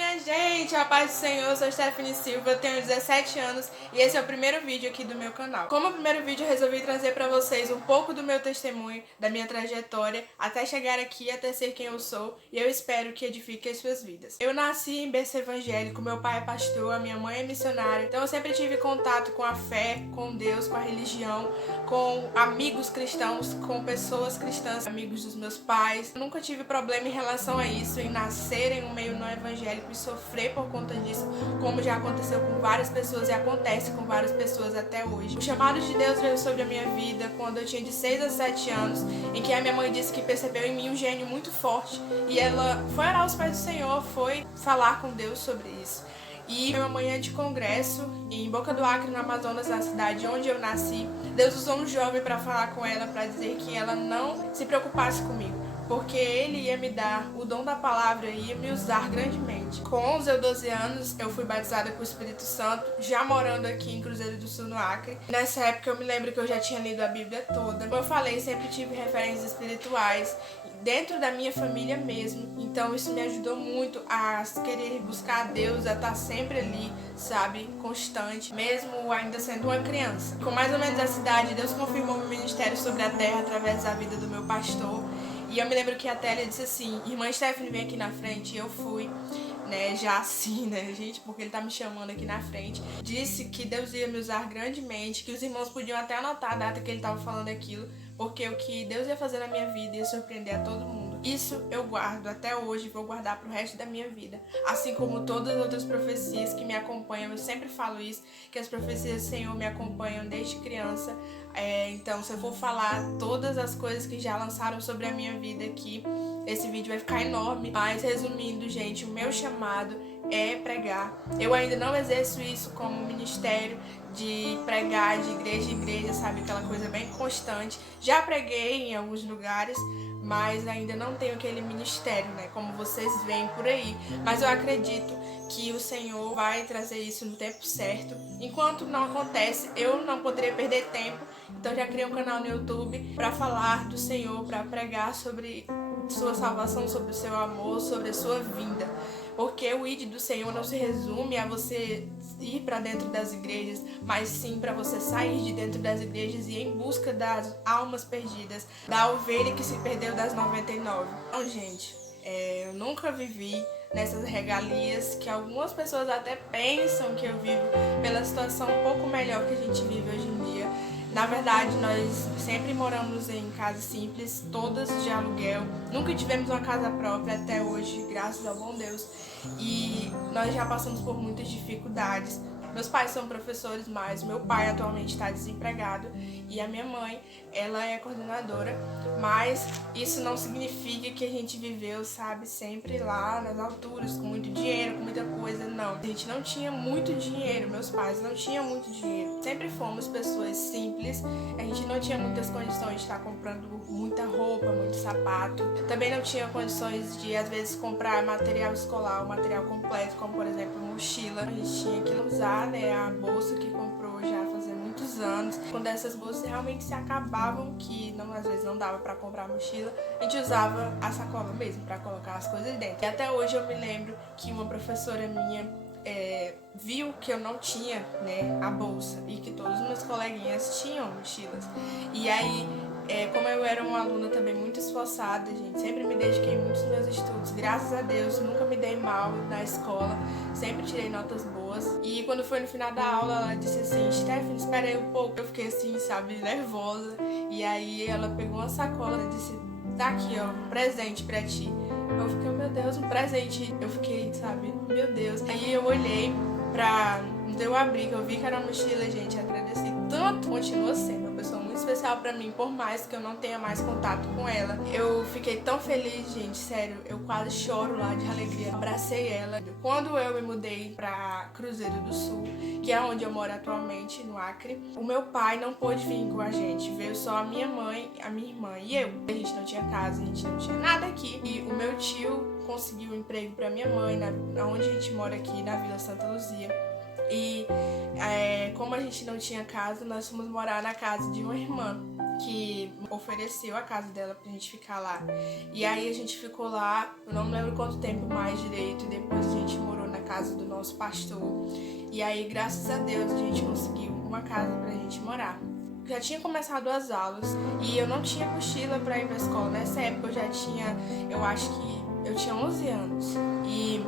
minha gente! A paz do Senhor, eu sou Stephanie Silva, tenho 17 anos e esse é o primeiro vídeo aqui do meu canal. Como primeiro vídeo, eu resolvi trazer pra vocês um pouco do meu testemunho, da minha trajetória, até chegar aqui, até ser quem eu sou, e eu espero que edifique as suas vidas. Eu nasci em berço evangélico, meu pai é pastor, a minha mãe é missionária, então eu sempre tive contato com a fé, com Deus, com a religião, com amigos cristãos, com pessoas cristãs, amigos dos meus pais. Eu nunca tive problema em relação a isso, em nascer em um meio não evangélico e sofrer por conta disso, como já aconteceu com várias pessoas e acontece com várias pessoas até hoje. O chamado de Deus veio sobre a minha vida quando eu tinha de 6 a 7 anos, em que a minha mãe disse que percebeu em mim um gênio muito forte e ela foi orar aos pés do Senhor, foi falar com Deus sobre isso. E uma manhã de congresso em Boca do Acre, no Amazonas, na cidade onde eu nasci, Deus usou um jovem para falar com ela, para dizer que ela não se preocupasse comigo, porque ele ia me dar o dom da palavra e ia me usar grandemente. Com 11 ou 12 anos, eu fui batizada com o Espírito Santo, já morando aqui em Cruzeiro do Sul, no Acre. Nessa época eu me lembro que eu já tinha lido a Bíblia toda. Como eu falei, sempre tive referências espirituais dentro da minha família mesmo, então isso me ajudou muito a querer buscar a Deus, a estar sempre ali, sabe, constante, mesmo ainda sendo uma criança. Com mais ou menos essa idade, Deus confirmou meu ministério sobre a terra através da vida do meu pastor. E eu me lembro que a Télia disse assim: irmã Stephanie, vem aqui na frente. E eu fui, né, já assim, né, gente, porque ele tá me chamando aqui na frente. Disse que Deus ia me usar grandemente, que os irmãos podiam até anotar a data que ele tava falando aquilo, porque o que Deus ia fazer na minha vida ia surpreender a todo mundo. Isso eu guardo até hoje e vou guardar pro resto da minha vida. Assim como todas as outras profecias que me acompanham, eu sempre falo isso, que as profecias do Senhor me acompanham desde criança. Então, se eu for falar todas as coisas que já lançaram sobre a minha vida aqui, esse vídeo vai ficar enorme. Mas, resumindo, gente, o meu chamado é pregar. Eu ainda não exerço isso como ministério de pregar de igreja em igreja, sabe? Aquela coisa bem constante. Já preguei em alguns lugares, mas ainda não tenho aquele ministério, né? Como vocês veem por aí. Mas eu acredito que o Senhor vai trazer isso no tempo certo. Enquanto não acontece, eu não poderia perder tempo. Então já criei um canal no YouTube para falar do Senhor, para pregar sobre sua salvação, sobre o seu amor, sobre a sua vinda. Porque o ID do Senhor não se resume a você ir para dentro das igrejas, mas sim para você sair de dentro das igrejas e ir em busca das almas perdidas, da ovelha que se perdeu das 99. Então, gente, eu nunca vivi nessas regalias que algumas pessoas até pensam que eu vivo pela situação um pouco melhor que a gente vive hoje em dia. Na verdade, nós sempre moramos em casas simples, todas de aluguel. Nunca tivemos uma casa própria até hoje, graças ao bom Deus. E nós já passamos por muitas dificuldades. Meus pais são professores, mas meu pai atualmente está desempregado e a minha mãe, ela é coordenadora, mas isso não significa que a gente viveu, sabe, sempre lá nas alturas, com muito dinheiro, com muita coisa, não. A gente não tinha muito dinheiro, meus pais não tinham muito dinheiro. Sempre fomos pessoas simples, a gente não tinha muitas condições de estar comprando muita roupa, muito sapato. Também não tinha condições de, às vezes, comprar material escolar, o material completo, como, por exemplo, mochila. A gente tinha que usar, né, a bolsa que comprou já fazia muitos anos. Quando essas bolsas realmente se acabavam, que não, às vezes não dava para comprar mochila, a gente usava a sacola mesmo para colocar as coisas dentro. E até hoje eu me lembro que uma professora minha viu que eu não tinha, né, a bolsa e que todos os meus coleguinhas tinham mochilas. E aí, como eu era uma aluna também muito esforçada, gente, sempre me dediquei muito aos meus estudos. Graças a Deus, nunca me dei mal na escola, sempre tirei notas boas. E quando foi no final da aula, ela disse assim: Stephanie, espera aí um pouco. Eu fiquei assim, sabe, nervosa. E aí ela pegou uma sacola e disse: tá aqui, ó, um presente pra ti. Eu fiquei, meu Deus, um presente. Eu fiquei, sabe, meu Deus. Aí eu olhei pra... eu abri, que eu vi que era uma mochila, gente, agradeci tanto. Continua sendo uma pessoa muito especial pra mim, por mais que eu não tenha mais contato com ela. Eu fiquei tão feliz, gente, sério, eu quase choro lá de alegria. Abracei ela. Quando eu me mudei pra Cruzeiro do Sul, que é onde eu moro atualmente, no Acre, o meu pai não pôde vir com a gente, veio só a minha mãe, a minha irmã e eu. A gente não tinha casa, a gente não tinha nada aqui. E o meu tio conseguiu um emprego pra minha mãe, onde a gente mora aqui, na Vila Santa Luzia. E como a gente não tinha casa, nós fomos morar na casa de uma irmã que ofereceu a casa dela pra gente ficar lá. E aí a gente ficou lá, eu não me lembro quanto tempo mais direito, e depois a gente morou casa do nosso pastor. E aí, graças a Deus, a gente conseguiu uma casa pra gente morar. Já tinha começado as aulas e eu não tinha mochila pra ir pra escola. Nessa época eu já tinha, eu acho que eu tinha 11 anos. E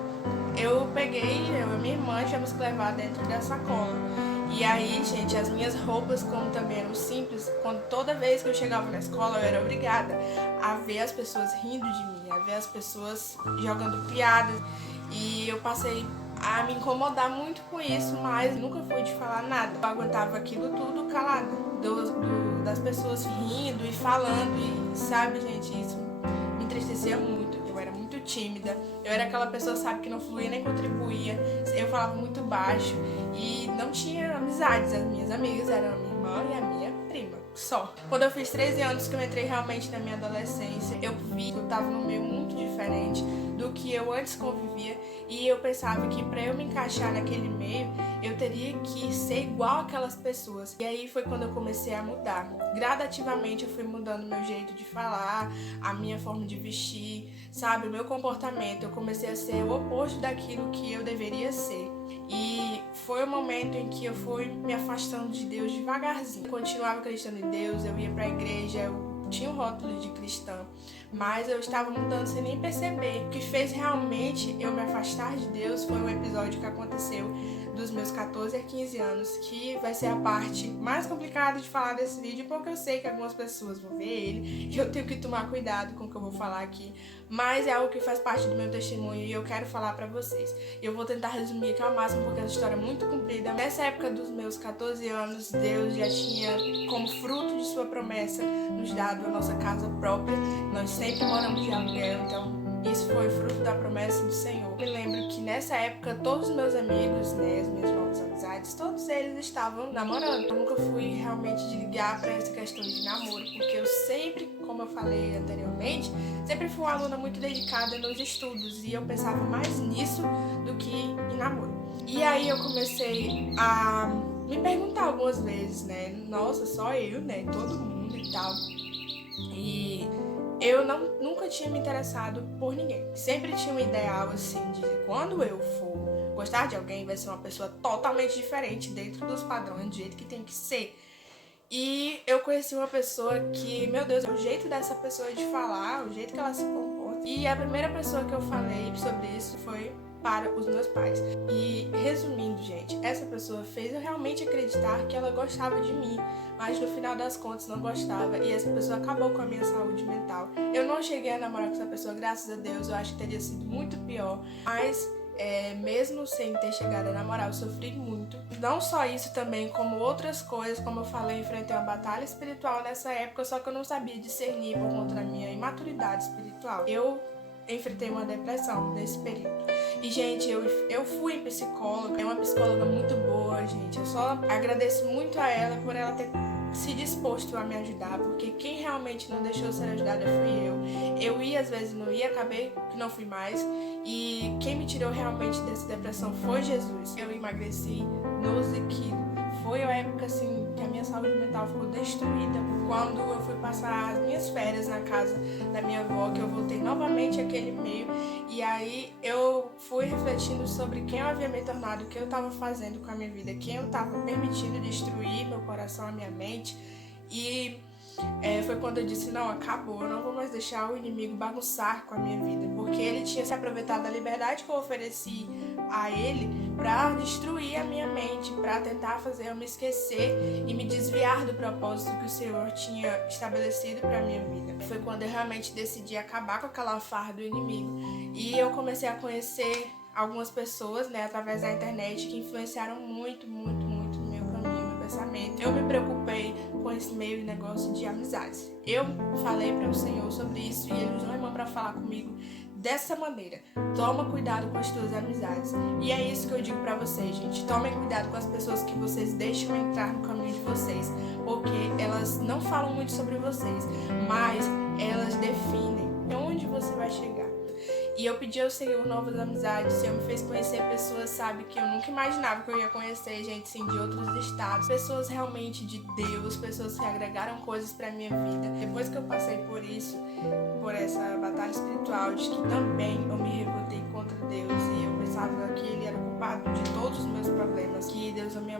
eu e minha irmã tivemos que levar dentro da sacola. E aí, gente, as minhas roupas, como também eram simples, toda vez que eu chegava na escola, eu era obrigada a ver as pessoas rindo de mim, a ver as pessoas jogando piadas. E eu passei a me incomodar muito com isso, mas nunca fui de falar nada. Eu aguentava aquilo tudo calada, das pessoas rindo e falando, e sabe, gente, isso me entristecia muito. Eu era muito tímida, eu era aquela pessoa, sabe, que não fluía nem contribuía, eu falava muito baixo e não tinha amizades. As minhas amigas eram a minha irmã e a minha prima, só. Quando eu fiz 13 anos, que eu entrei realmente na minha adolescência, eu vi que eu tava num meio muito diferente do que eu antes convivia, e eu pensava que para eu me encaixar naquele meio, eu teria que ser igual aquelas pessoas. E aí foi quando eu comecei a mudar. Gradativamente eu fui mudando meu jeito de falar, a minha forma de vestir, sabe, o meu comportamento. Eu comecei a ser o oposto daquilo que eu deveria ser. E foi o momento em que eu fui me afastando de Deus devagarzinho. Eu continuava acreditando em Deus, eu ia pra igreja, eu tinha um rótulo de cristã, mas eu estava mudando sem nem perceber. O que fez realmente eu me afastar de Deus foi um episódio que aconteceu dos meus 14 a 15 anos, que vai ser a parte mais complicada de falar desse vídeo, porque eu sei que algumas pessoas vão ver ele e eu tenho que tomar cuidado com o que eu vou falar aqui, mas é algo que faz parte do meu testemunho e eu quero falar pra vocês. Eu vou tentar resumir aqui ao máximo, porque essa história é muito comprida. Nessa época dos meus 14 anos, Deus já tinha, como fruto de sua promessa, nos dado a nossa casa própria. Nós sempre moramos de aluguel, então isso foi fruto da promessa do Senhor. Eu me lembro que nessa época todos os meus amigos, né, as minhas novas amizades, todos eles estavam namorando. Eu nunca fui realmente de ligar para essa questão de namoro, porque eu sempre, como eu falei anteriormente, sempre fui uma aluna muito dedicada nos estudos e eu pensava mais nisso do que em namoro. E aí eu comecei a me perguntar algumas vezes, né, nossa, só eu, né, todo mundo e tal. E eu nunca tinha me interessado por ninguém. Sempre tinha um ideal, assim, de quando eu for gostar de alguém, vai ser uma pessoa totalmente diferente dentro dos padrões, do jeito que tem que ser. E eu conheci uma pessoa que, meu Deus, o jeito dessa pessoa de falar, o jeito que ela se comporta. E a primeira pessoa que eu falei sobre isso foi para os meus pais. E resumindo, gente, essa pessoa fez eu realmente acreditar que ela gostava de mim, mas no final das contas não gostava, e essa pessoa acabou com a minha saúde mental. Eu não cheguei a namorar com essa pessoa, graças a Deus, eu acho que teria sido muito pior, mas mesmo sem ter chegado a namorar, eu sofri muito. Não só isso também, como outras coisas, como eu falei, enfrentei uma batalha espiritual nessa época, só que eu não sabia discernir por conta da minha imaturidade espiritual. Eu enfrentei uma depressão nesse período. E, gente, eu fui psicóloga, é uma psicóloga muito boa, gente. Eu só agradeço muito a ela por ela ter se disposto a me ajudar, porque quem realmente não deixou de ser ajudada fui eu. Eu ia, às vezes não ia, acabei que não fui mais. E quem me tirou realmente dessa depressão foi Jesus. Eu emagreci 12 quilos. Foi a época, assim, que a minha saúde mental ficou destruída. Quando eu fui passar as minhas férias na casa da minha avó, que eu voltei novamente àquele meio. E aí eu fui refletindo sobre quem eu havia me tornado, o que eu estava fazendo com a minha vida, quem eu estava permitindo destruir meu coração, a minha mente. E foi quando eu disse, não, acabou, eu não vou mais deixar o inimigo bagunçar com a minha vida, porque ele tinha se aproveitado da liberdade que eu ofereci a ele para destruir a minha mente, para tentar fazer eu me esquecer e me desviar do propósito que o Senhor tinha estabelecido para minha vida. Foi quando eu realmente decidi acabar com aquela farra do inimigo, e eu comecei a conhecer algumas pessoas, né, através da internet, que influenciaram muito no meu caminho, no meu pensamento. Eu me preocupei com esse meio de negócio de amizades. Eu falei para o Senhor sobre isso e ele usou a irmã para falar comigo dessa maneira: toma cuidado com as tuas amizades. E é isso que eu digo para vocês, gente. Tomem cuidado com as pessoas que vocês deixam entrar no caminho de vocês, porque elas não falam muito sobre vocês, mas elas definem onde você vai chegar. E eu pedi ao Senhor novas amizades. O Senhor me fez conhecer pessoas, sabe, que eu nunca imaginava que eu ia conhecer, gente, sim, de outros estados. Pessoas realmente de Deus, pessoas que agregaram coisas pra minha vida. Depois que eu passei por isso, por essa batalha espiritual, de que também eu me revoltei contra Deus e eu pensava que Ele era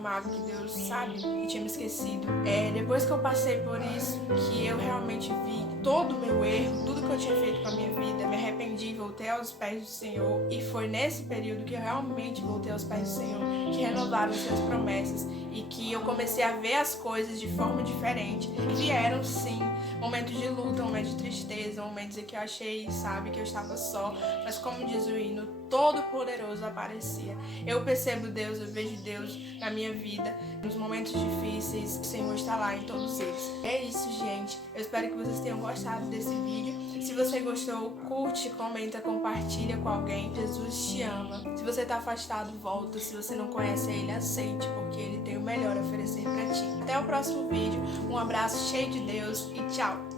amava, que Deus, sabe, que tinha me esquecido. Depois que eu passei por isso, que eu realmente vi todo o meu erro, tudo que eu tinha feito com a minha vida, me arrependi, voltei aos pés do Senhor, e foi nesse período que eu realmente voltei aos pés do Senhor, que renovaram suas promessas e que eu comecei a ver as coisas de forma diferente. Vieram sim momentos de luta, momentos de tristeza, momentos em que eu achei, sabe, que eu estava só, mas como diz o hino, Todo-Poderoso aparecia. Eu percebo Deus, eu vejo Deus na minha vida, nos momentos difíceis, o Senhor está lá em todos eles. É isso, gente. Eu espero que vocês tenham gostado desse vídeo. Se você gostou, curte, comenta, compartilha com alguém. Jesus te ama. Se você está afastado, volta. Se você não conhece Ele, aceite, porque Ele tem o melhor a oferecer para ti. Até o próximo vídeo. Um abraço cheio de Deus e tchau!